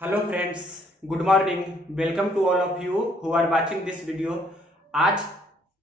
Hello friends, good morning. Welcome to all of you who are watching this video. आज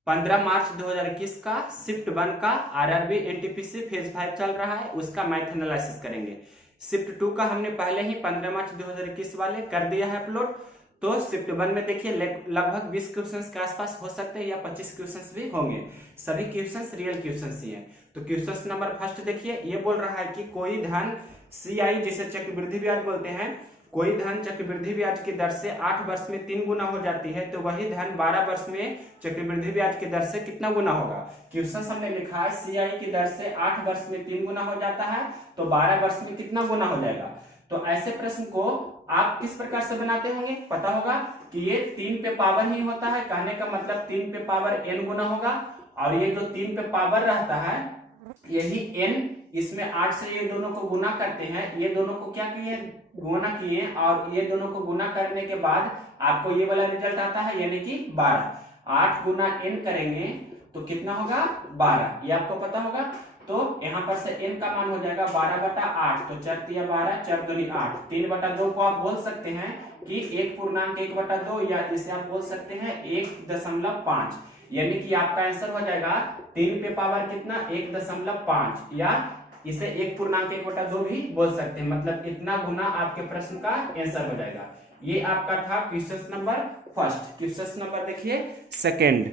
15 मार्च 2021 का shift 1 का RRB NTPC phase 5 चल रहा है, उसका मैथ एनालिसिस करेंगे। शिफ्ट 2 का हमने पहले ही 15 मार्च 2021 वाले कर दिया है अपलोड। तो शिफ्ट 1 में देखिए लगभग 20 क्वेश्चंस के आसपास हो सकते हैं या 25 क्वेश्चंस भी होंगे। सभी क्वेश्चंस रियल क्वेश्चंस ही हैं। तो क्वेश्चन नंबर फर्स्ट देखिए, ये बोल रहा है कि कोई धन CI जिसे चक्रवृद्धि ब्याज बोलते हैं, कोई धन चक्रवृद्धि ब्याज की दर से 8 वर्ष में 3 गुना हो जाती है, तो वही धन 12 वर्ष में चक्रवृद्धि ब्याज की दर से कितना गुना होगा। क्वेश्चन हमने लिखा है CI की दर से 8 वर्ष में 3 गुना हो जाता है, तो 12 वर्ष में कितना गुना हो जाएगा। तो ऐसे प्रश्न को आप किस प्रकार से बनाते होंगे, पता होगा कि ये 3 पे पावर ही होता है। कहने का मतलब 3 पे पावर n गुना होगा, और ये जो 3 पे पावर रहता है यही n, इसमें 8 से ये दोनों को गुना करते हैं। ये दोनों को क्या किए, गुना किए, और ये दोनों को गुना करने के बाद आपको ये वाला रिजल्ट आता है, यानी कि 12। 8 गुना n करेंगे तो कितना होगा, 12। ये आपको पता होगा। तो यहाँ पर से n का मान हो जाएगा 12/8, तो 4 तिया 12, 4 दूनी 8। 3/2 को आप बोल सकते हैं कि 1/1/2, या इसे आप बोल सकते हैं 1.5, यानी कि आपका आंसर हो जाएगा 3 पे पावर कितना, 1.5, या इसे 1/1/2 भी बोल सकते हैं। मतलब इतना गुना आपके प्रश्न का आंसर हो जाएगा। ये आपका था question number first. Question number देखिए सेकंड।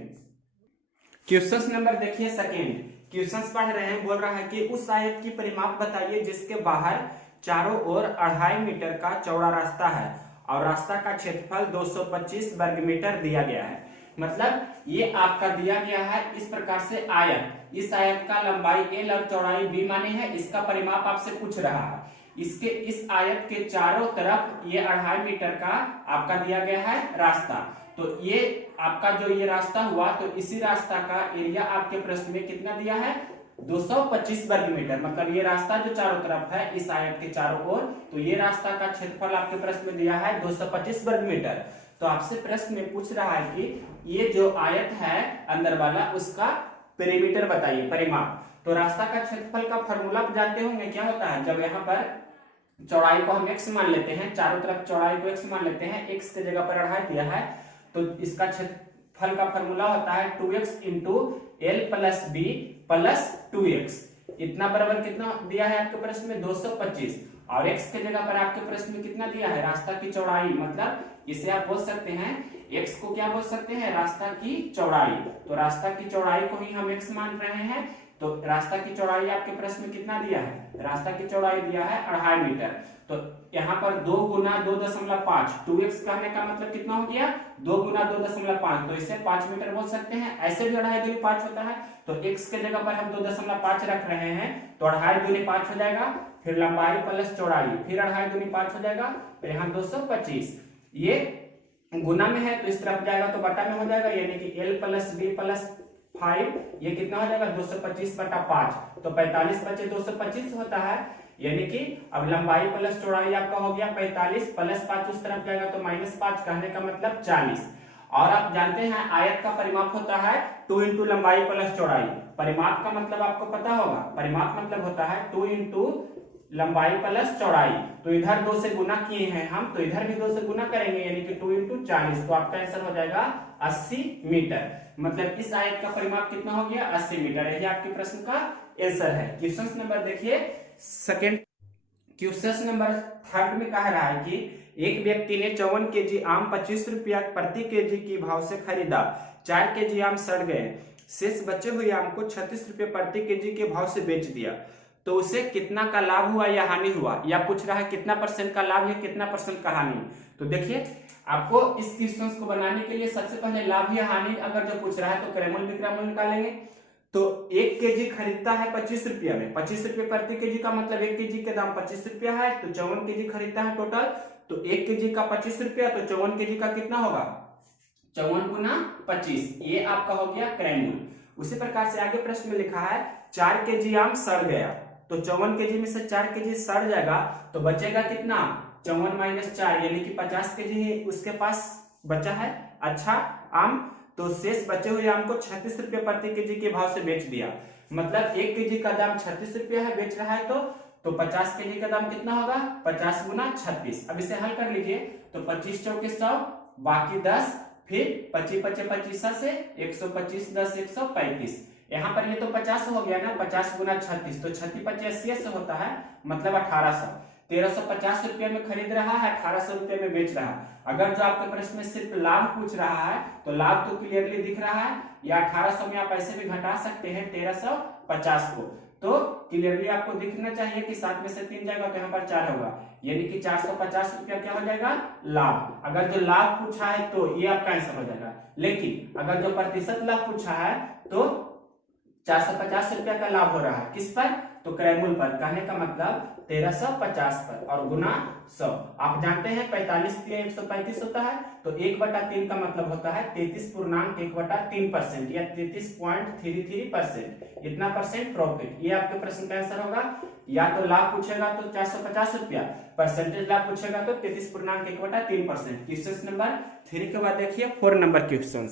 क्वेश्चन नंबर देखिए सेकंड। क्वेश्चन पढ़ रहे हैं, बोल रहा है कि उस आयत की परिमाप बताइए जिसके बाहर चारों ओर 2.5 मीटर का चौड़ा रास्ता है और रास्ता का क्षेत्रफल 225 वर्ग मीटर दिया गया है। मतलब ये आपका दिया गया है इस प्रकार से आयत। इस आयत का लंबाई L और चौड़ाई B माने है, इसका परिमाप आपसे पूछ रहा है। इसके इस आयत के चारों तरफ ये 2.5 मीटर का आपका दिया गया है रास्ता। तो ये आपका जो ये रास्ता हुआ, तो इसी रास्ता का एरिया आपके प्रश्न में कितना दिया है, 225 वर्ग मीटर। मतलब ये रास्ता जो चारों तरफ है इस आयत के चारों ओर, तो ये रास्ता का क्षेत्रफल आपके प्रश्न में दिया है 225 वर्ग मीटर। तो आपसे प्रश्न में पूछ रहा है कि ये जो आयत है अंदर वाला, उसका पेरीमीटर बताइए, परिमाप। तो रास्ता का क्षेत्रफल का फॉर्मूला जानते होंगे, क्या होता है। जब यहाँ पर चौड़ाई को हम x मान लेते हैं, चारों तरफ चौड़ाई को x मान लेते हैं, x के जगह पर 2.5 दिया है, तो इसका क्षेत्रफल का फॉर्मूला होता है 2x into L plus B plus 2x। इतना बराबर कितना दिया है आपके प्रश्न में, 225, और x के जगह पर आपके प्रश्न में कितना दिया है, रास्ता की चौड़ाई। मतलब इसे आप बोल सकते हैं, x को क्या बोल सकते हैं, रास्ता की चौड़ाई। तो रास्ता की चौड़ाई को ही हम x मान रहे हैं। तो रास्ता की चौड़ाई आपके प्रश्न में कितना दिया है, रास्ता की चौड़ाई दिया है 2.5 मीटर। तो यहाँ पर 2 गुना 2.5, 2x कहने का मतलब कितना हो गया, 2 गुना 2.5, तो इसे 5 मीटर बोल सकते हैं। ऐसे भी 2.5 दूनी 5 होता है, तो x के जगह पर हम 2.5 रख रहे हैं, तो 2.5 दूनी 5 हो जाएगा, फिर लंबाई प्लस चौड़ाई, फिर 2.5 दूनी 5 हो जाएगा, फिर यहाँ 225। ये गुना में है तो इस तरफ जाएगा तो बटा में हो जाएगा, यानी कि L प्लस B प्लस 5, ये कितना हो जाएगा 225/5, तो 45 बचे 225 होता है। यानी कि अब लंबाई प्लस चौड़ाई आपका हो गया 45 प्लस 5 उस तरफ जाएगा तो -5, कहने का मतलब 40। और आप जानते हैं आयत का परिमाप होता है 2 इंटू लंबाई प्लस चौड़ाई। परिमाप का मतलब आपको पता होगा, परिमाप मतलब होता है 2 इंटू लंबाई प्लस चौड़ाई। तो इधर 2 से गुना किए हैं हम, तो इधर भी 2 से गुना करेंगे, यानी कि 2 इंटू 40। तो आपका आंसर हो जाएगा 80 मीटर। मतलब इस आयत का परिमाप कितना हो गया, 80 मीटर। यही आपके प्रश्न का आंसर है। क्वेश्चन नंबर देखिए सेकंड। क्वेश्चन नंबर थर्ड में कह रहा है कि एक व्यक्ति ने 54 केजी आम 25 रुपया प्रति केजी की भाव से खरीदा। 4 केजी आम सड़ गए, शेष बचे हुए आम को 36 रुपये प्रति केजी के भाव से बेच दिया। तो उसे कितना का लाभ हुआ या हानि हुआ, या पूछ रहा है कितना % का लाभ है, कितना % का हानि। तो देखिए आपको इस क्वेश्चन को बनाने के लिए सबसे पहले लाभ या हानि अगर जो पूछ रहा है तो क्रयमूल्य विक्रयमूल्य निकालेंगे। तो 1 केजी खरीदता है 25 रुपया में, 25 रुपये प्रति केजी का मतलब 1 केजी के दाम 25 रुपया है, तो 54 केजी खरीदता है टोटल। तो 1 केजी का 25 रुपया, तो 54 केजी का कितना होगा, 54 गुना 25, ये आपका हो गया क्रयमूल्य। उसी प्रकार से आगे प्रश्न में लिखा है 4 केजी आम सड़ गया, तो 54 केजी में से 4 केजी सड़ जाएगा, तो बचेगा कितना, 54 माइनस 4, यानी कि 50 केजी उसके पास बचा है अच्छा आम। तो शेष बचे हुए आम को 36 रुपये प्रति केजी के भाव से बेच दिया। मतलब 1 केजी का दाम 36 रुपया है, बेच रहा है, तो तो 50 केजी का दाम कितना होगा 50 गुना 36। अब इसे हल कर लीजिए तो 25 चौके 100, बाकी 10, फिर 25 पचे 25 से 125, 10 135। यहाँ पर ये तो 50 हो गया ना, 50 गुना 36, तो 36 पचे 80 से होता है, मतलब 1800। 1350 रुपये में खरीद रहा है, 1800 रुपये में बेच रहा है। अगर जो आपके प्रश्न में सिर्फ लाभ पूछ रहा है तो लाभ तो क्लियरली दिख रहा है, या 1800 में आप ऐसे भी घटा सकते हैं 1350 को, तो क्लियरली आपको दिखना चाहिए कि 7 में से 3 जाएगा तो यहाँ पर 4 होगा, यानी कि 450 रुपया क्या हो जाएगा लाभ। अगर जो लाभ पूछा है तो ये आपका आंसर हो जाएगा, लेकिन अगर जो प्रतिशत लाभ पूछा है तो 450 रुपया का लाभ हो रहा है किस पर, तो क्रयमूल्य पर। कहने का मतलब 1350 पर और गुना 100। आप जानते हैं 45 दिया 135 होता है, तो 1/3 का मतलब होता है 33.1/3% या 33.33%। इतना परसेंट प्रॉफिट, ये आपके प्रश्न का आंसर होगा। या तो लाभ पूछेगा तो 450 रुपया, परसेंटेज लाभ पूछेगा तो 33.1/3%। क्वेश्चन नंबर 3 के बाद देखिए 4 नंबर क्वेश्चन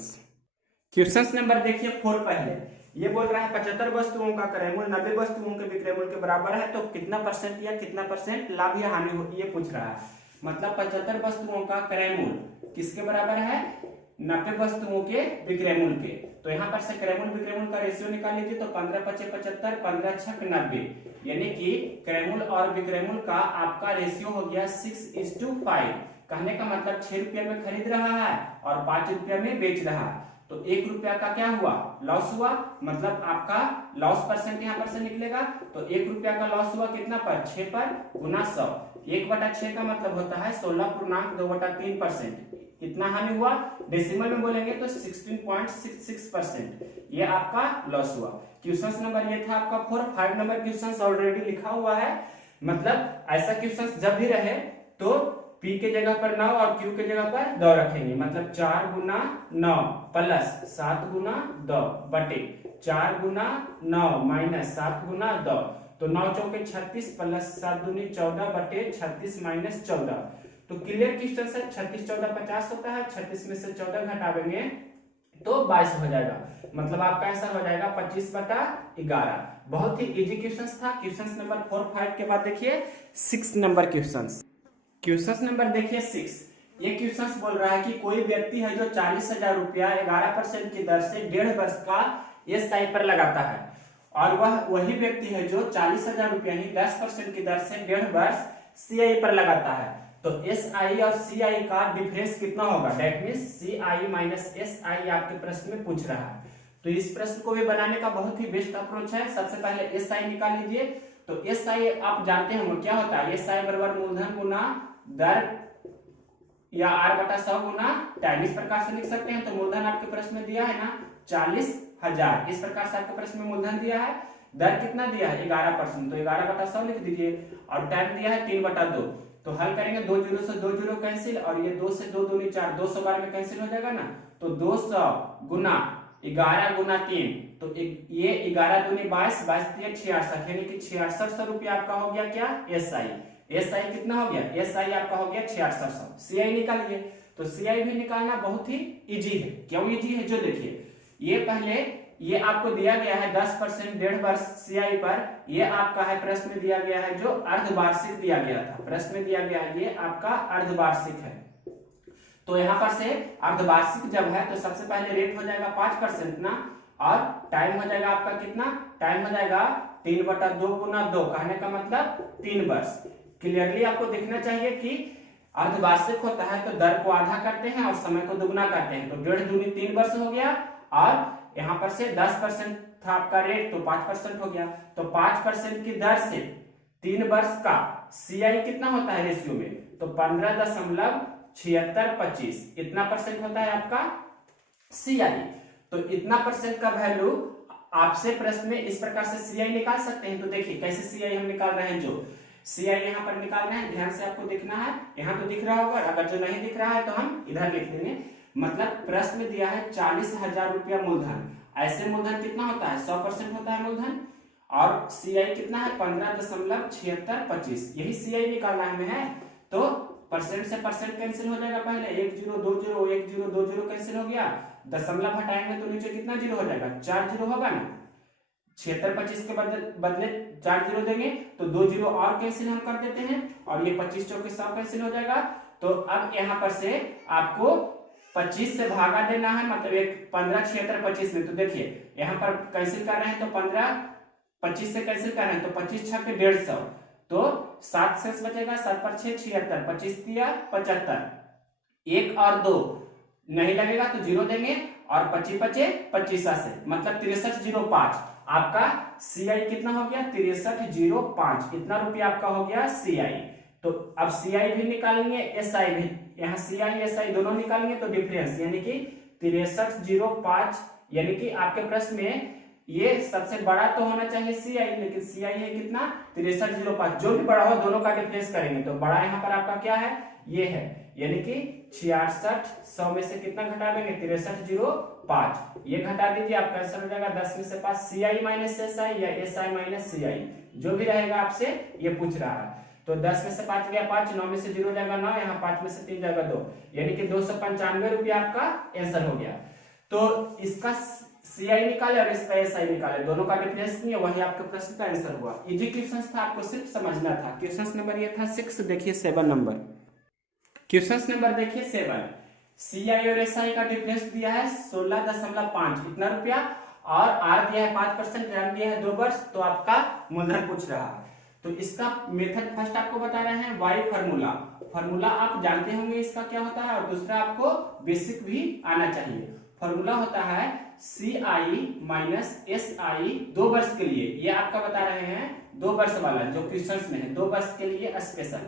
नंबर देखिए 4। पहले ये बोल रहा है 75 वस्तुओं का क्रयमूल्य 90 वस्तुओं के विक्रय मूल्य के बराबर है, तो कितना परसेंट या कितना परसेंट लाभ या हानि होगी ये पूछ रहा है। मतलब 75 वस्तुओं का क्रय मूल्य किसके बराबर है 90 वस्तुओं के विक्रय मूल्य के। तो यहाँ पर से क्रय मूल्य विक्रय मूल्य का रेशियो निकाल लीजिए, तो 15 पचे 75, 15 छक 90, यानी कि क्रय मूल्य और विक्रय मूल्य का आपका रेशियो हो गया 6:5। कहने का मतलब 6 रुपया में खरीद रहा है और 5 रुपया में बेच रहा है, तो 1 रुपया का क्या हुआ लॉस हुआ, मतलब आपका लॉस परसेंट यहाँ पर से निकलेगा। तो 1 रुपया का लॉस हुआ कितना पर 6 पर गुना 100। 1/6 का मतलब होता है 16.2/3%। कितना हानि हुआ डेसिमल में बोलेंगे तो 16.66%। ये आपका लॉस हुआ। क्वेश्चन नंबर ये था आपका 4। 5 नंबर क्वेश्चन ऑलरेडी लिखा हुआ है, मतलब ऐसा क्वेश्चन जब भी रहे तो P के जगह पर 9 और Q के जगह पर 2 रखेंगे, मतलब 4 गुना 9 प्लस 7 गुना 2 बटे 4 गुना 9 माइनस 7 गुना 2, तो 9 चौके 36 प्लस 7 दूनी 14 बटे 36 माइनस 14। तो क्लियर क्वेश्चन है 36 14 50 होता है, 36 में से 14 घटावेंगे तो 22 हो जाएगा, मतलब आपका आंसर हो जाएगा 25/11। बहुत ही इजी क्वेश्चन था। क्वेश्चन नंबर 4 5 के बाद देखिए 6 नंबर क्वेश्चन नंबर देखिए 6। ये क्वेश्चन बोल रहा है कि कोई व्यक्ति है जो 40,000 रुपया 11% की दर से 1.5 वर्ष का SI पर लगाता है, और वह वही व्यक्ति है जो 40,000 रुपया ही 10% की दर से 1.5 वर्ष CI पर लगाता है। तो SI और CI का डिफरेंस कितना होगा, that means CI minus SI आपके प्रश्न में पूछ रहा है। तो इस प्रश्न को भी बनाने का बहुत ही बेस्ट अप्रोच है। सबसे पहले SI निकाल लीजिए। तो SI आप जानते होंगे क्या होता है, SI बराबर मूलधन गुना दर या R/100 गुना टाइम, इस प्रकार से लिख सकते हैं। तो मूलधन आपके प्रश्न में दिया है ना 40,000, इस प्रकार से आपके प्रश्न में मूलधन दिया है, दर कितना दिया है 11%, तो 11/100 लिख दीजिए, और टाइम दिया है 3/2। तो हल करेंगे 2 जीरो से 2 जीरो कैंसिल, और ये 2 से 2 दूनी 4, 212 में कैंसिल हो जाएगा ना, तो 200 गुना 11 गुना 3, तो ये 11 दूनी 22, 22 3 66, यानी कि 6600 रुपया आपका हो गया क्या SI कितना हो गया, SI आपका हो गया 6600। CI निकालिए। तो CI भी निकालना बहुत ही इजी है। क्यों इजी है, जो देखिए ये पहले ये आपको दिया गया है 10% 1.5 वर्ष CI पर, ये आपका है प्रश्न में दिया गया है जो अर्धवार्षिक दिया गया था, प्रश्न में दिया गया है ये आपका अर्धवार्षिक है। तो यहाँ पर से अर्धवार्षिक जब है तो सबसे पहले रेट हो जाएगा 5% ना, और टाइम हो जाएगा आपका कितना, टाइम हो जाएगा 3/2 गुना 2, कहने का मतलब 3 वर्ष। क्लियरली आपको देखना चाहिए कि अर्धवार्षिक होता है तो दर को आधा करते हैं और समय को दुगना करते हैं, तो 1.5 दूनी 3 वर्ष हो गया, और यहाँ पर से 10% था आपका रेट तो 5% हो गया। तो 5% की दर से 3 वर्ष का CI कितना होता है रेशियो में, तो 15.7625, इतना परसेंट होता है आपका CI। तो इतना परसेंट का वैल्यू आपसे प्रश्न में इस प्रकार से CI निकाल सकते हैं। तो देखिए कैसे CI हम निकाल रहे हैं, जो CI यहाँ पर निकाल रहे हैं, ध्यान से आपको देखना है, यहाँ तो दिख रहा होगा, अगर जो नहीं दिख रहा है तो हम इधर लिख देंगे। मतलब प्रश्न में दिया है 40,000 रुपया मूलधन, ऐसे मूलधन कितना होता है 100% होता है मूलधन, और CI कितना है 15.7625, यही CI निकालना हमें है। तो परसेंट से परसेंट कैंसिल हो जाएगा, पहले 1 0 2 0 1 0 2 0 कैंसिल हो गया, दशमलव हटाएंगे तो नीचे कितना जीरो हो जाएगा 4 जीरो होगा ना, 76 25 के बदले 4 जीरो देंगे तो 2 जीरो और कैंसिल हम कर देते हैं और ये 25 चौके 100 कैंसिल हो जाएगा। तो अब यहाँ पर से आपको 25 से भागा देना है, मतलब एक 15 76 25 में। तो देखिए यहाँ पर कैंसिल कर रहे हैं तो 15 25 से कैंसिल कर रहे हैं तो 25 छक्के 150, तो 7 शेष बचेगा, 7 पर 6 76, 25 दिया 75, 1 और 2 नहीं लगेगा तो जीरो देंगे और 25 बचे 25 से, मतलब 6305। आपका सीआई कितना हो गया 6305, इतना रुपया आपका हो गया सीआई। तो अब सीआई भी निकालनी है, एसआई भी, यहाँ सीआई एसआई दोनों निकालेंगे तो डिफरेंस यानी कि 6305, यानी कि आपके प्रश्न में ये सबसे बड़ा तो होना चाहिए सीआई, लेकिन सीआई है कितना 6305, जो भी बड़ा हो दोनों का डिफरेंस करेंगे तो बड़ा यहाँ पर आपका क्या है ये है, यानी कि 66 100 में से कितना घटा देंगे 6305, ये घटा दीजिए आपका आंसर हो जाएगा 10 में से 5, सीआई माइनस एसआई या एसआई माइनस सीआई, जो भी रहेगा आपसे ये पूछ रहा है। तो 10 में से 5 गया 5, 9 में से 0 जाएगा 9, यहाँ 5 में से 3 जाएगा 2, यानी कि 295 रुपया आपका आंसर हो गया। तो इसका सीआई निकाले और इसका एसआई निकाले, दोनों का डिफरेंस नहीं है, वही आपके प्रश्न का आंसर हुआ। इजी क्वेश्चन था, आपको सिर्फ समझना था। क्वेश्चन नंबर ये था 6, देखिए 7 नंबर। क्वेश्चन नंबर देखिए 7, सीआई और एसआई का डिफरेंस दिया है 16.5 इतना रुपया और आर दिया है 5%, रैम दिया है 2 वर्ष, तो आपका मूलधन पूछ रहा है। तो इसका मेथड फर्स्ट आपको बता रहे हैं वाई फार्मूला, फार्मूला आप जानते होंगे इसका क्या होता है, और दूसरा आपको बेसिक भी आना चाहिए। फार्मूला होता है CI माइनस SI 2 वर्ष के लिए, ये आपका बता रहे हैं 2 वर्ष वाला जो क्वेश्चंस में है, 2 वर्ष के लिए स्पेशल।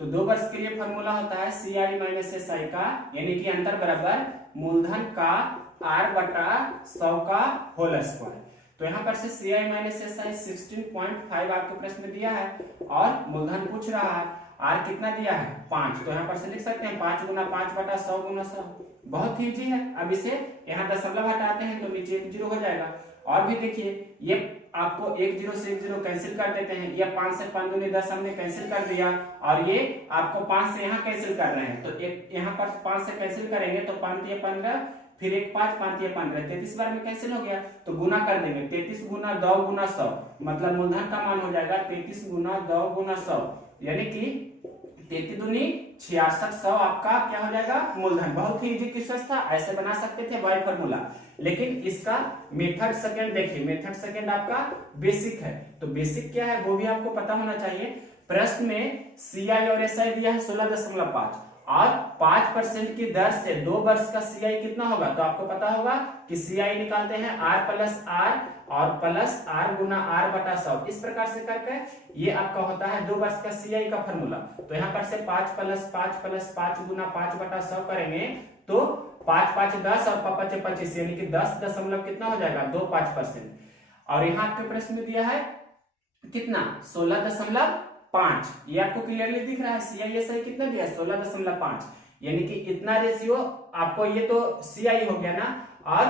तो 2 वर्ष के लिए फार्मूला होता है CI माइनस SI का, यानी कि अंतर बराबर मूलधन का R बटा 100 का होल स्क्वायर। तो यहाँ पर से CI माइनस SI 16.5 आपके प्रश्न में दिया है और मूलधन पूछ रहा है, R कितना दिया है 5, तो यहाँ पर से लिख सकते हैं 5 गुना 5 बटा 100 गुना 100, बहुत ही इजी है। अब इसे यहाँ दशमलव हटाते हैं तो नीचे 1 जीरो हो जाएगा। और भी देखिए ये आपको 1 जीरो से 1 जीरो कैंसिल कर देते हैं, ये 5 से 5 दूनी 10 हमने कैंसिल कर दिया, और ये आपको 5 से यहाँ कैंसिल कर रहे हैं, तो एक यहाँ पर 5 से कैंसिल करेंगे तो 5 ये 15, फिर एक 5 5 ये 15, 33 बार में कैंसिल हो गया, तो गुना कर देंगे 33 गुना 2 गुना 100, मतलब मूलधन का मान हो जाएगा 33 गुना 2 गुना 100, यानी कि 33 दूनी 66 100 आपका क्या हो जाएगा मूलधन। बहुत ही इजी क्वेश्चन था, ऐसे बना सकते थे वाई फार्मूला, लेकिन इसका मेथड सेकंड देखिए, मेथड सेकंड आपका बेसिक है, तो बेसिक क्या है वो भी आपको पता होना चाहिए। प्रश्न में सीआई और एसआई दिया है 16.5 और 5% की दर से 2 वर्ष का सीआई कितना होगा, तो आपको पता होगा कि सीआई निकालते हैं R प्लस R और प्लस R गुना R बटा 100, इस प्रकार से करके ये आपका होता है 2 वर्ष का सीआई का फॉर्मूला। तो यहाँ पर से 5 प्लस 5 गुना 5 बटा 100 करेंगे तो 5 5 10 और 5 25, यानी कि 10 दशमलव कितना हो जाएगा 25%। और यहाँ आपके प्रश्न में दिया है कितना 16.5, ये आपको क्लियरली दिख रहा है, सीआई एसआई कितना दिया है 16.5, यानी कि इतना रेशियो आपको, ये तो सीआई हो गया ना, और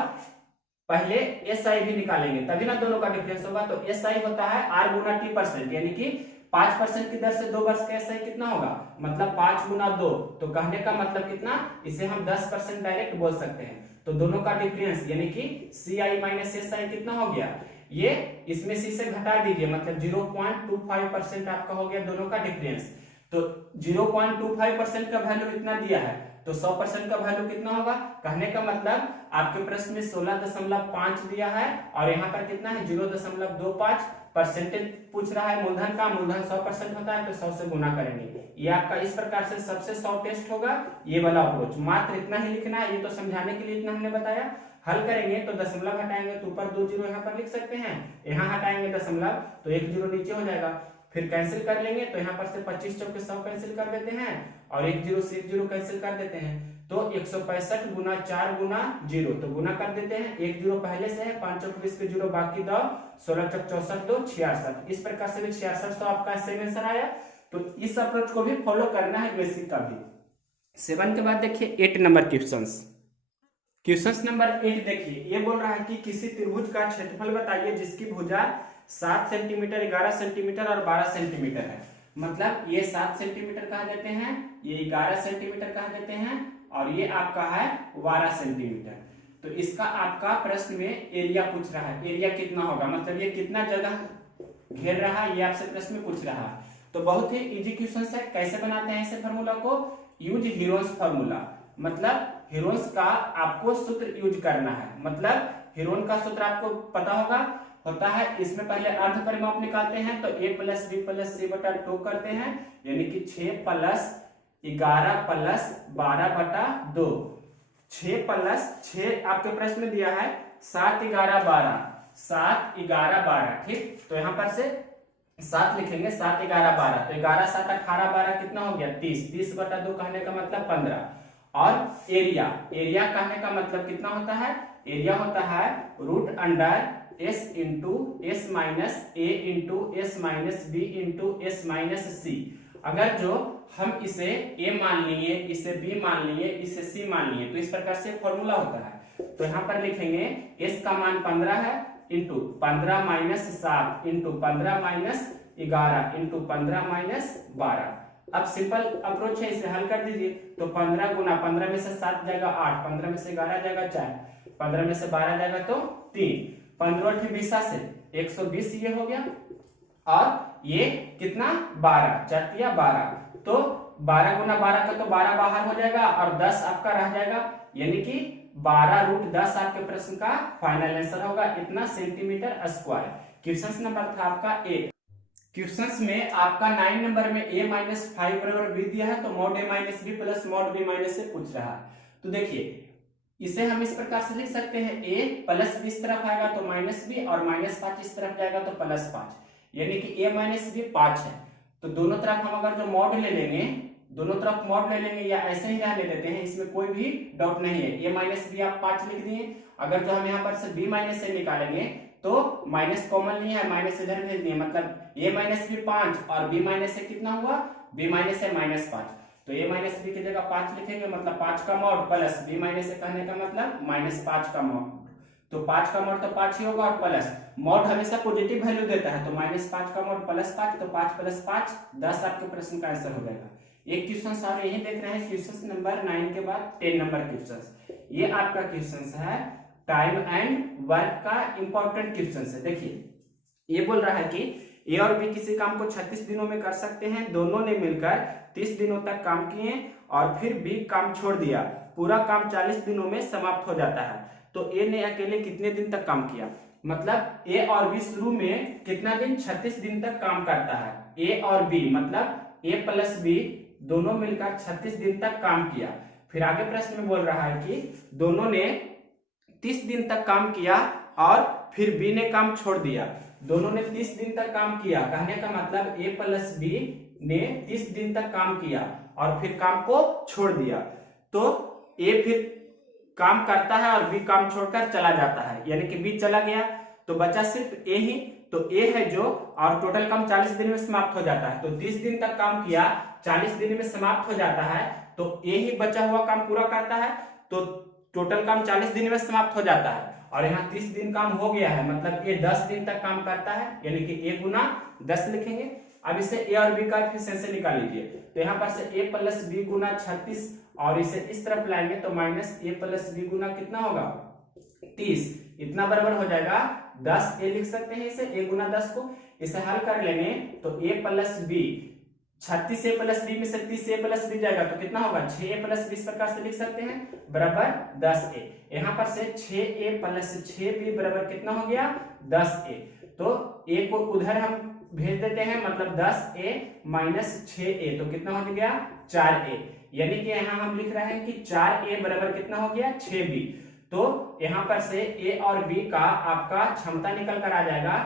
पहले एसआई भी निकालेंगे तभी ना दोनों का डिफरेंस होगा। तो एसआई होता है R गुना T%, यानी कि 5% की दर से 2 वर्ष का एसआई कितना होगा, मतलब 5 गुना 2, तो कहने का मतलब कितना, इसे हम 10% डायरेक्ट बोल सकते हैं। तो दोनों का डिफरेंस यानी कि CI माइनस SI कितना हो गया, ये इसमें से इसे घटा दीजिए, मतलब 0.25% आपका हो गया दोनों का डिफरेंस। तो 0.25% का वैल्यू इतना दिया है, तो 100% का वैल्यू कितना होगा, कहने का मतलब आपके प्रश्न में 16.5 दिया है और यहाँ पर कितना है 0.25 परसेंटेज पूछ रहा है मूलधन का, मूलधन 100% होता है तो 100 से गुना करेंगे। ये आपका इस प्रकार से सबसे शॉर्ट टेस्ट होगा ये वाला अप्रोच, मात्र इतना ही लिखना है, ये तो समझाने के लिए इतना हमने बताया। हल करेंगे तो दशमलव हटाएंगे तो ऊपर 2 जीरो यहाँ पर लिख सकते हैं, यहाँ हटाएंगे दशमलव तो 1 जीरो नीचे हो जाएगा, फिर कैंसिल कर लेंगे तो यहाँ पर से 25 चौके 100 कैंसिल कर देते हैं और 1 जीरो से 1 जीरो कैंसिल कर देते हैं, तो 165 गुना 4 गुना 0, तो गुना कर देते हैं, 1 जीरो पहले से है, 5 चौक 20 के जीरो बाकी 2, 16 चौक 64 2 66, इस प्रकार से भी 66 आपका सेम आंसर आया। तो इस अप्रोच को भी फॉलो करना है बेसिक का भी। 7 के बाद देखिए 8 नंबर क्वेश्चंस। क्वेश्चन नंबर 8 देखिए, ये बोल रहा है कि किसी त्रिभुज का क्षेत्रफल बताइए जिसकी भुजा 7 सेंटीमीटर 11 सेंटीमीटर और 12 सेंटीमीटर है, मतलब ये 7 सेंटीमीटर कहा देते हैं, ये 11 सेंटीमीटर कहा देते हैं और ये आपका है 12 सेंटीमीटर। तो इसका आपका प्रश्न में एरिया पूछ रहा है, एरिया कितना होगा, मतलब ये कितना जगह घेर रहा है, ये आपसे प्रश्न में पूछ रहा है। तो बहुत ही इजी क्वेश्चन है। कैसे बनाते हैं इसे फार्मूला को, यूज हीरोन्स फार्मूला, मतलब हीरोन्स का आपको सूत्र यूज करना है। मतलब हीरोन का सूत्र आपको पता होता है, इसमें पहले अर्ध परिमाप निकालते हैं तो a प्लस बी प्लस सी बटा 2 करते हैं, यानी कि 6 प्लस 11 प्लस 12 बटा 2। 6 प्लस 6 आपके प्रश्न में दिया है 7 11 12, 7 11 12, ठीक। तो यहाँ पर से 7 लिखेंगे, 7 11 12, तो 11 7 18 12 कितना हो गया 30, 30 बटा 2 कहने का मतलब 15। और एरिया, एरिया कहने का मतलब कितना होता है, एरिया होता है root under s into s minus a into s minus b into s minus c. अगर जो हम इसे a मान लिए, इसे b मान लिए, इसे c मान लिए, तो इस प्रकार से फॉर्मूला होता है। तो यहाँ पर लिखेंगे s का मान 15 है, into 15 minus 7 into 15 minus 11 into 15 minus 12। अब सिंपल अप्रोच है, इसे हल कर दीजिए। तो 15 गुना 15 में से 7 जाएगा 8, 15 में से 11 जाएगा 4, 15 में से 12 जाएगा तो 3, 15 20 से 120 ये हो गया। और ये कितना 12, 4 12, तो 12 गुना 12 का तो 12 बाहर हो जाएगा और 10 आपका रह जाएगा, यानी कि 12 रूट 10 आपके प्रश्न का फाइनल आंसर होगा, इतना सेंटीमीटर स्क्वायर। क्वेश्चन नंबर था आपका 1। क्वेश्चंस में आपका 9 नंबर में a माइनस 5 बराबर b दिया है, तो mod a minus B plus mod b minus से पूछ रहा है। तो देखिए इसे हम इस प्रकार से लिख सकते हैं, a प्लस b इस तरफ आएगा तो माइनस b, और माइनस 5 इस तरफ जाएगा तो प्लस 5, यानी कि a माइनस b 5 है। तो दोनों तरफ हम अगर जो मॉड ले लेंगे, दोनों तरफ मॉड ले लेंगे या ऐसे ही रहने देते हैं, इसमें कोई भी डाउट नहीं है। a माइनस बी आप 5 लिख दिए, अगर जो हम यहाँ पर से b माइनस से निकालेंगे तो माइनस कॉमन नहीं है, माइनस इधर भेज दिए, मतलब a माइनस बी 5 और b माइनस से कितना हुआ, b माइनस से माइनस 5, तो a माइनस बी की जगह 5 लिखेंगे, मतलब 5 का मॉड प्लस b माइनस से कहने का मतलब माइनस 5 का मॉड, तो 5 का मॉड तो 5 ही होगा, और प्लस मॉड हमेशा पॉजिटिव वैल्यू देता है, तो माइनस 5 का मॉड प्लस 5, तो 5 प्लस 5 10 आपके प्रश्न का आंसर हो जाएगा। एक क्वेश्चन सारे यही देख रहे हैं, क्वेश्चन नंबर 9 के बाद 10 नंबर क्वेश्चन, ये आपका क्वेश्चन है टाइम एंड वर्क का इंपॉर्टेंट क्वेश्चन है। देखिए ये बोल रहा है कि ए और बी किसी काम को 36 दिनों में कर सकते हैं, दोनों ने मिलकर 30 दिनों तक काम किए और फिर बी काम छोड़ दिया, पूरा काम 40 दिनों में समाप्त हो जाता है। तो ए ने अकेले कितने दिन तक काम किया, मतलब ए और बी शुरू में कितना दिन, 36 दिन तक काम करता है। ए और बी मतलब ए प्लस बी दोनों मिलकर 36 दिन तक काम किया। फिर आगे प्रश्न में बोल रहा है कि दोनों ने 30 दिन तक काम किया और फिर बी ने काम छोड़ दिया। दोनों ने 30 दिन तक काम किया, कहने का मतलब ए प्लस बी ने 30 दिन तक काम किया और फिर काम को छोड़ दिया। तो ए फिर काम करता है और बी काम छोड़कर चला जाता है, यानी कि बी चला गया तो बचा सिर्फ ए ही, तो ए है जो, और टोटल काम 40 दिन में समाप्त हो जाता है। तो 30 दिन तक काम किया, 40 दिन में समाप्त हो जाता है, तो ए ही बचा हुआ काम पूरा करता है, तो टोटल काम 40 दिन में समाप्त हो जाता है। और यहाँ 30 दिन काम हो गया है, मतलब ये 10 दिन तक काम करता है, यानी कि a गुना 10 लिखेंगे। अब इसे a और b का एफिशिएंसी निकाल लीजिए, तो यहाँ पर से a प्लस बी गुना 36, और इसे इस तरफ लाएंगे तो माइनस a प्लस बी गुना कितना होगा 30, इतना बराबर हो जाएगा 10a लिख सकते हैं इसे, a गुना 10 को। इसे हल कर लेंगे तो a plus B, 36a plus B में से 30a प्लस बी जाएगा तो कितना होगा 6a प्लस बी, इस प्रकार से लिख सकते हैं, बराबर 10a। यहाँ पर से 6a प्लस 6b बराबर कितना हो गया 10a, तो a को उधर हम भेज देते हैं, मतलब 10a माइनस 6a, तो कितना हो गया 4a, यानी कि यहाँ हम लिख रहे हैं कि 4a बराबर कितना हो गया 6b। तो यहाँ पर से a और b का आपका क्षमता निकल कर आ जाएगा,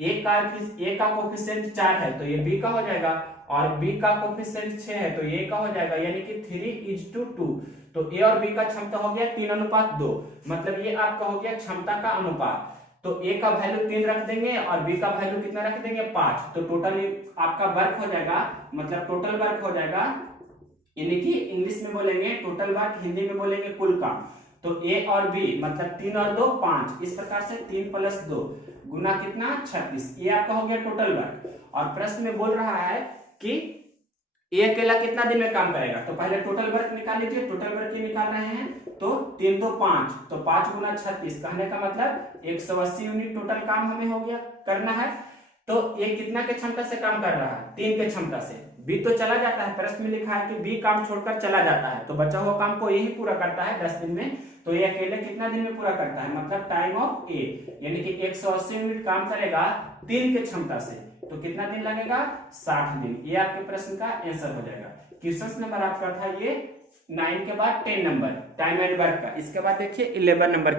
a का कोफिशिएंट 4 है तो ये b का हो जाएगा, और b का कोफिशिएंट 6 है तो ये का हो जाएगा, यानी कि 3:2। तो a और b का क्षमता हो गया 3:2, मतलब ये आपका हो गया क्षमता का अनुपात। तो a का वैल्यू 3 रख देंगे और b का वैल्यू कितना रख देंगे 5, तो टोटल आपका वर्क हो जाएगा, मतलब टोटल वर्क हो जाएगा, यानी कि इंग्लिश में बोलेंगे टोटल वर्क, हिंदी में बोलेंगे कुल काम। तो a और b मतलब 3 और 2 5, इस प्रकार से 3 प्लस 2 गुना कितना 36, ये आपका हो गया टोटल वर्क। और प्रश्न में बोल रहा है कि ए अकेला कितना दिन में काम करेगा, तो पहले टोटल वर्क निकाल लीजिए। टोटल वर्क ये निकाल रहे हैं तो 3 2 5, तो 5 गुना 36, कहने का मतलब 180 यूनिट टोटल काम हमें हो गया करना है। तो ये कितना के क्षमता से काम कर रहा है, 3 के क्षमता से। बी तो चला जाता है, प्रश्न में लिखा है कि बी काम छोड़कर चला जाता है, तो बचा हुआ काम को यही पूरा करता है 10 दिन में। तो ये अकेले कितना दिन में पूरा करता है, मतलब टाइम ऑफ ए, यानी कि 180 यूनिट काम करेगा 3 के क्षमता से, तो कितना दिन लगेगा, 60 दिन। ये आपके प्रश्न का आंसर हो जाएगा। क्वेश्चन नंबर आपका था ये 9 के बाद 10 नंबर टाइम एंड वर्क का। इसके बाद देखिए 11 नंबर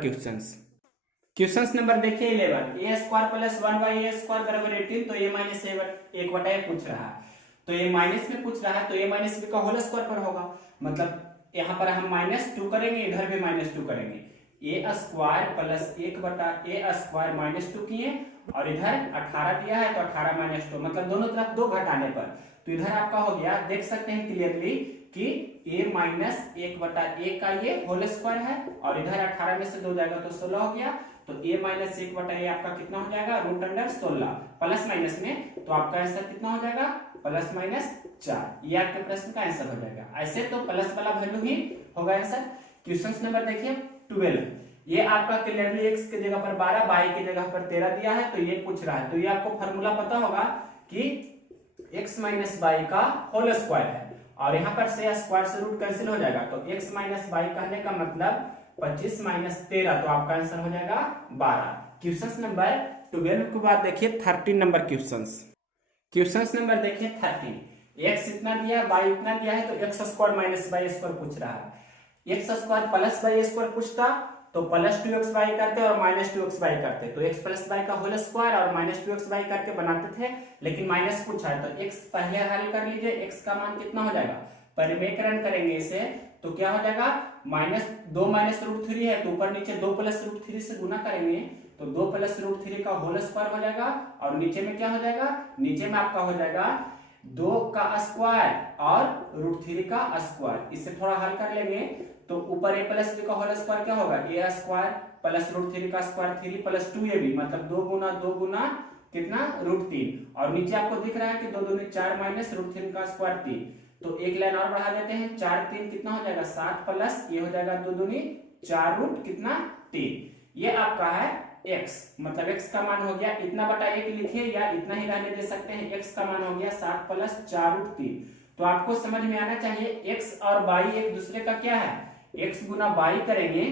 क्वेश्चन नंबर देखिए 11, a square plus 1 by a square बराबर 18, तो ए माइनस 1/a पूछ रहा है। तो ये माइनस में पूछ रहा है, तो ए माइनस बी का होल स्क्वायर पर होगा, मतलब यहाँ पर हम -2 करेंगे, इधर भी -2 करेंगे। ए स्क्वायर प्लस 1/a स्क्वायर -2 किए, और इधर 18 दिया है तो 18 - 2, मतलब दोनों तरफ 2 घटाने पर, तो इधर आपका हो गया, देख सकते हैं क्लियरली कि a माइनस 1/a का ये होल स्क्वायर है, और इधर 18 में से 2 जाएगा तो 16 हो गया। तो a माइनस 1/a आपका कितना हो जाएगा, √16 प्लस माइनस में, तो आपका आंसर कितना हो जाएगा, +-4। ये आपके प्रश्न का आंसर हो जाएगा। ऐसे तो प्लस वाला वैल्यू ही होगा आंसर। क्वेश्चन नंबर देखिए 12, ये आपका क्लियरली x की जगह पर 12, y की जगह पर 13 दिया है, तो ये पूछ रहा है। तो ये आपको फॉर्मूला पता होगा कि x माइनस y का होल स्क्वायर है, और यहाँ पर से स्क्वायर से रूट कैंसिल हो जाएगा, तो x माइनस y कहने का मतलब 25 - 13, तो आपका आंसर हो जाएगा 12। क्वेश्चन नंबर 12 के बाद देखिए 13 नंबर क्वेश्चन नंबर देखिए 13, x इतना दिया y इतना दिया है, तो x square minus y square पूछ रहा है। x square plus y square पूछता तो +2xy करते और -2xy करते, तो x प्लस y का होल स्क्वायर और -2xy करके बनाते थे, लेकिन माइनस पूछा है, तो x पहले हल कर लीजिए। x का मान कितना हो जाएगा, परिमेकरण करेंगे इसे, तो क्या हो जाएगा, -2 -√3 है, तो ऊपर नीचे 2 + √3 से गुना करेंगे, तो 2 + √3 का होल स्क्वायर हो जाएगा, और नीचे में क्या हो जाएगा, नीचे में आपका हो जाएगा 2 का स्क्वायर और √3 का स्क्वायर। इसे थोड़ा हल कर लेंगे, तो ऊपर a प्लस b का होल स्क्वायर क्या होगा, a स्क्वायर प्लस √3 का स्क्वायर 3 + 2ab, मतलब 2 गुना कितना, √3, और नीचे आपको दिख रहा है कि 2 दूनी 4 माइनस √3 का स्क्वायर 3, तो एक लाइन और बढ़ा देते हैं, 4 3 कितना हो जाएगा, 7 प्लस ये हो जाएगा 2 दूनी 4 रूट कितना 3। ये आपका है x, मतलब x का मान हो गया इतना बटा 1 लिखिए, या इतना ही रहने दे सकते हैं। x का मान हो गया 7 + 4√3। तो आपको समझ में आना चाहिए x और y एक दूसरे का क्या है, x गुना y करेंगे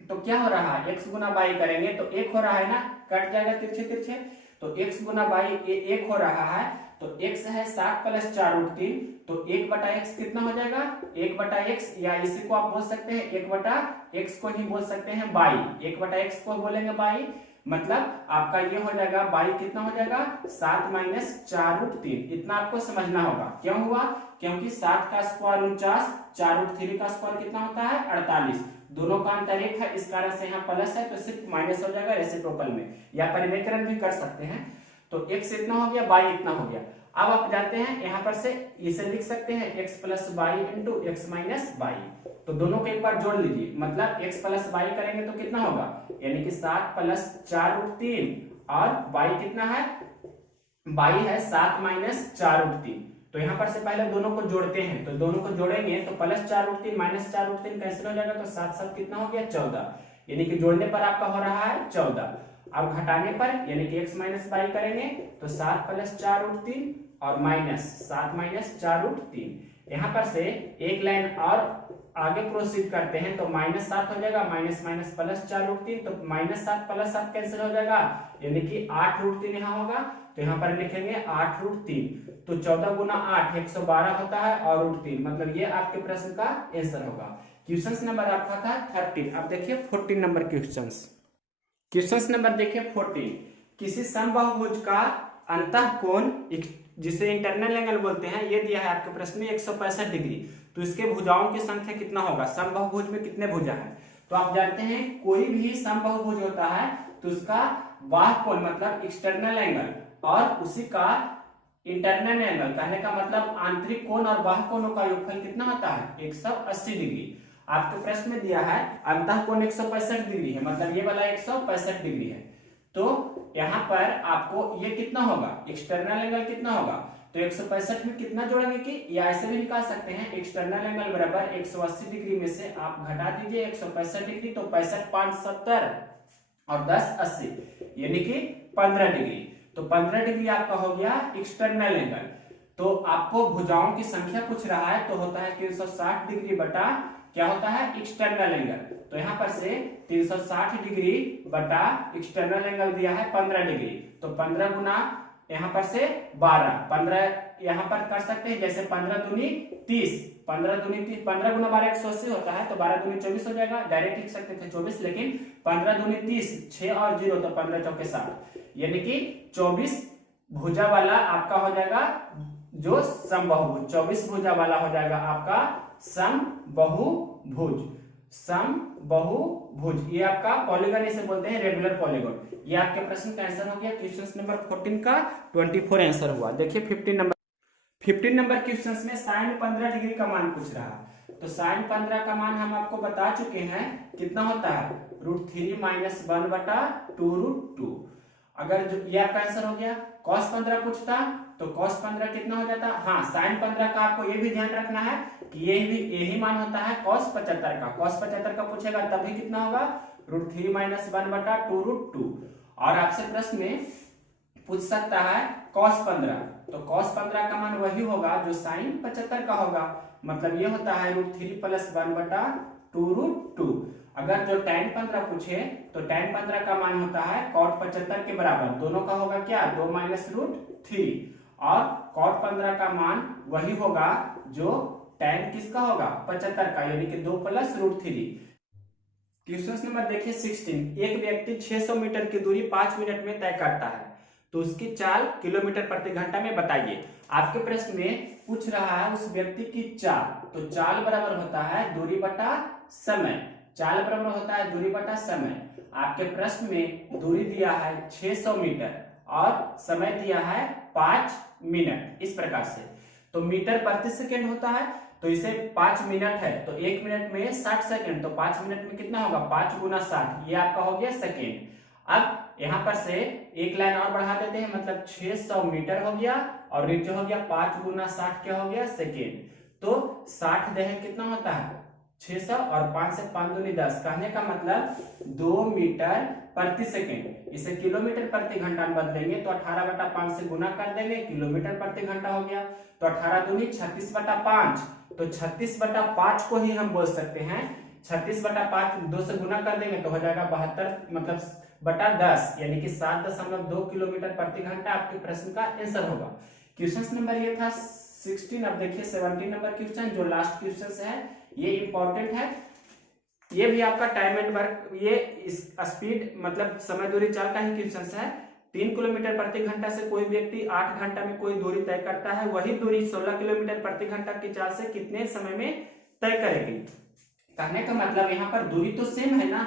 तो क्या हो रहा है, x गुना y करेंगे तो 1 हो रहा है ना, कट जाएगा तिरछे, तो x गुना y 1 हो रहा है, तो x है 7 + 4√3, तो 1/x कितना हो जाएगा, 1/x, या इसी को आप बोल सकते हैं 1/x को ही बोल सकते हैं y, 1/x को बोलेंगे y, मतलब आपका ये हो जाएगा y कितना हो जाएगा, 7 - 4√3। इतना आपको समझना होगा। क्यों हुआ, क्योंकि 7 का स्क्वायर 49, 4√3 का स्क्वायर कितना होता है, 48, दोनों का अंतर 1 है, इस कारण से यहाँ प्लस है, तो सिर्फ माइनस हो जाएगा रेसिप्रोकल में, या परिमेकरण भी कर सकते हैं। तो x इतना हो गया, y इतना हो गया। अब आप जाते हैं यहाँ पर से इसे लिख सकते हैं x + y × x - y, तो दोनों को एक बार जोड़ लीजिए, मतलब x + y करेंगे तो कितना होगा, यानी कि 7 + 4√3, और y कितना है, y है 7 - 4√3, तो यहाँ पर से पहले दोनों को जोड़ते हैं, तो दोनों को जोड़ेंगे तो +4√3 - 4√3 कैंसिल हो जाएगा, तो 7 7 कितना हो गया, 14, यानी कि जोड़ने पर आपका हो रहा है 14। अब घटाने पर यानी कि x - y करेंगे तो 7 + 4√3 और -7 - 4√3। यहाँ पर से एक लाइन और आगे प्रोसीड करते हैं, तो -7 हो जाएगा, माइनस प्लस 4√3, तो -7 + 7 कैंसिल हो जाएगा, यानी कि 8√3 यहाँ होगा, तो यहाँ पर लिखेंगे 8√3, तो 14 गुना 8 112 होता है, और √3, मतलब ये आपके प्रश्न का आंसर होगा। क्वेश्चन नंबर आपका था 13। अब देखिए 14 नंबर क्वेश्चन नंबर देखिए 14, किसी समबाहुभुज का अंतःकोण जिसे इंटरनल एंगल बोलते हैं, ये दिया है आपके प्रश्न में 165 डिग्री, तो इसके भुजाओं की संख्या कितना होगा, समबाहुभुज में कितने भुजा है। तो आप जानते हैं कोई भी समबाहुभुज होता है तो उसका बाह्य कोण मतलब एक्सटर्नल एंगल और उसी का इंटरनल एंगल, कहने का मतलब आंतरिक कोण और बाह्य कोणों का योगफल कितना होता है, 180 डिग्री। आपके प्रश्न में दिया है अंतःकोण 165 डिग्री है, मतलब ये वाला 165 डिग्री है, तो यहाँ पर आपको ये कितना होगा, एक्सटर्नल एंगल कितना होगा, तो 165 में कितना जोड़ेंगे कि, या ऐसे भी निकाल सकते हैं, एक्सटर्नल एंगल बराबर 180 डिग्री में से आप घटा दीजिए 165 डिग्री, तो 65 5 70 और 10 80 यानी कि 15 डिग्री। तो 15 डिग्री आपका हो गया एक्सटर्नल एंगल। तो आपको भुजाओं की संख्या पूछ रहा है, तो होता है 360 डिग्री बटा क्या होता है एक्सटर्नल एंगल। तो यहाँ पर से 360 डिग्री बटा एक्सटर्नल एंगल दिया है 15 डिग्री, तो 15 गुना यहाँ पर से 12, 15 यहाँ पर कर सकते हैं, जैसे 15 दूनी 30, 15 दूनी 30, 15 गुना 12 180 होता है, तो 12 दूनी 24 हो जाएगा, डायरेक्ट लिख सकते थे 24, लेकिन 15 दूनी 30, 6 और 0 तो 15 चौके 60, यानी कि 24 भुजा वाला आपका हो जाएगा जो समबाहुभुज, 24 भुजा वाला हो जाएगा आपका समबाहुभुज, समबाहुभुज। ये आपका पॉलीगन इसे बोलते हैं, रेगुलर पॉलीगन। ये आपके प्रश्न का आंसर हो गया, क्वेश्चन नंबर 14 का 24 आंसर हुआ। देखिए 15 नंबर क्वेश्चन में साइन 15 डिग्री का मान पूछ रहा है। तो साइन 15 का मान हम आपको बता चुके हैं, कितना होता है √3 - 1 बटा 2√2। अगर जो ये आपका आंसर हो गया। cos 15 पूछता तो cos 15 कितना हो जाता, हाँ साइन 15 का आपको ये भी ध्यान रखना है कि यही मान होता है cos 75 का। cos 75 का पूछेगा तभी कितना होगा √3 - 1 बटा 2√2। और आपसे प्रश्न में पूछ सकता है cos 15, तो cos 15 का मान वही होगा जो साइन 75 का होगा, मतलब ये होता है √3 + 1 बटा 2√2। अगर जो tan 15 पूछे तो tan 15 का मान होता है cot 75 के बराबर, दोनों का होगा क्या 2 - √3, और cot 15 का मान वही होगा जो tan किसका होगा 75 का, यानी कि 2 + √3। क्वेश्चन नंबर देखिए 16। एक व्यक्ति 600 मीटर की दूरी 5 मिनट में तय करता है, तो उसकी चाल किलोमीटर प्रति घंटा में बताइए। आपके प्रश्न में पूछ रहा है उस व्यक्ति की चाल, तो चाल बराबर होता है दूरी बटा समय, चाल बराबर होता है दूरी बटा समय। आपके प्रश्न में दूरी दिया है 600 मीटर और समय दिया है 5 मिनट, इस प्रकार से। तो मीटर प्रति सेकेंड होता है, तो इसे 5 मिनट है, तो 1 मिनट में 60 सेकेंड, तो 5 मिनट में कितना होगा 5 गुना 60, ये आपका हो गया सेकेंड। अब यहाँ पर से एक लाइन और बढ़ा देते हैं, मतलब 600 मीटर हो गया, और नीचे हो गया 5 गुना 60 क्या हो गया सेकेंड। तो 60 दहन कितना होता है 600, और 5 से 5 दूनी 10, कहने का मतलब 2 मीटर प्रति सेकेंड। इसे किलोमीटर प्रति घंटा में बदलेंगे तो 18 बटा 5 से गुना कर देंगे, किलोमीटर प्रति घंटा हो गया। तो 18 दूनी 36 बटा 5, तो 36 बटा 5 को ही हम बोल सकते हैं 36 बटा 5 2 से गुना कर देंगे तो हो जाएगा 72 मतलब बटा 10, यानी कि 7.2 किलोमीटर प्रति घंटा आपके प्रश्न का आंसर होगा। क्वेश्चन नंबर ये था 16। अब देखिए 17 नंबर क्वेश्चन, जो लास्ट क्वेश्चन है ये इंपॉर्टेंट है। ये भी आपका टाइम एंड वर्क, ये स्पीड मतलब समय दूरी चाल का ही क्वेश्चन है। 3 किलोमीटर प्रति घंटा से कोई व्यक्ति 8 घंटा में कोई दूरी तय करता है, वही दूरी 16 किलोमीटर प्रति घंटा की चाल से कितने समय में तय करेगी। कहने का मतलब यहाँ पर दूरी तो सेम है ना,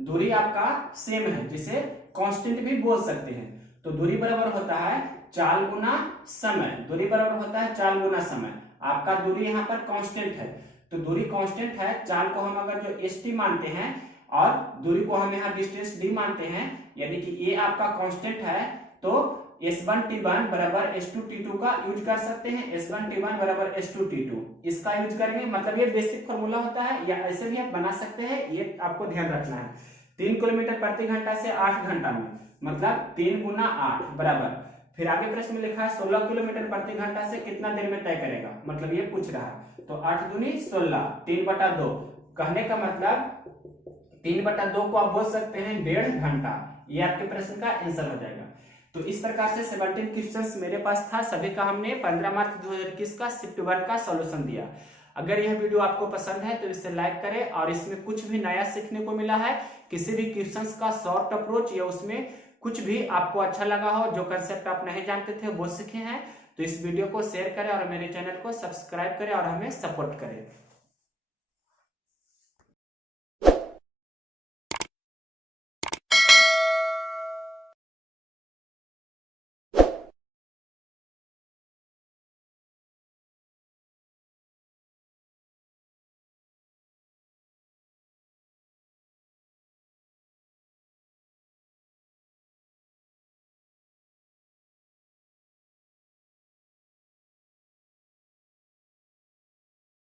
दूरी आपका सेम है, जिसे कांस्टेंट भी बोल सकते हैं। तो दूरी बराबर होता है चाल गुना समय, दूरी बराबर होता है चाल गुना समय। आपका दूरी यहाँ पर कांस्टेंट है, तो दूरी कांस्टेंट है, चाल को हम अगर जो st मानते हैं और दूरी को हम यहाँ डिस्टेंस d मानते हैं, यानी कि ये आपका कांस्टेंट है, तो S1T1 बराबर S2T2 का यूज कर सकते हैं। S1T1 बराबर S2T2 इसका यूज करेंगे, मतलब ये बेसिक फॉर्मूला होता है, या ऐसे भी आप बना सकते हैं, ये आपको ध्यान रखना है। 3 किलोमीटर प्रति घंटा से 8 घंटा में, मतलब 3 गुना 8 बराबर। फिर आगे प्रश्न में लिखा है 16 किलोमीटर प्रति घंटा से कितना देर में तय करेगा, मतलब ये पूछ रहा है। तो 8 दूनी 16, 3/2, कहने का मतलब 3/2 को आप बोल सकते हैं 1.5 घंटा, ये आपके प्रश्न का आंसर हो जाएगा। तो इस प्रकार से 17 क्वेश्चंस मेरे पास था, सभी का हमने 15 मार्च 2021 का शिफ्ट 1 का सॉल्यूशन दिया। अगर यह वीडियो आपको पसंद है तो इसे लाइक करें, और इसमें कुछ भी नया सीखने को मिला है, किसी भी क्वेश्चंस का शॉर्ट अप्रोच या उसमें कुछ भी आपको अच्छा लगा हो, जो कंसेप्ट आप नहीं जानते थे वो सीखे हैं, तो इस वीडियो को शेयर करें और मेरे चैनल को सब्सक्राइब करें और हमें सपोर्ट करें।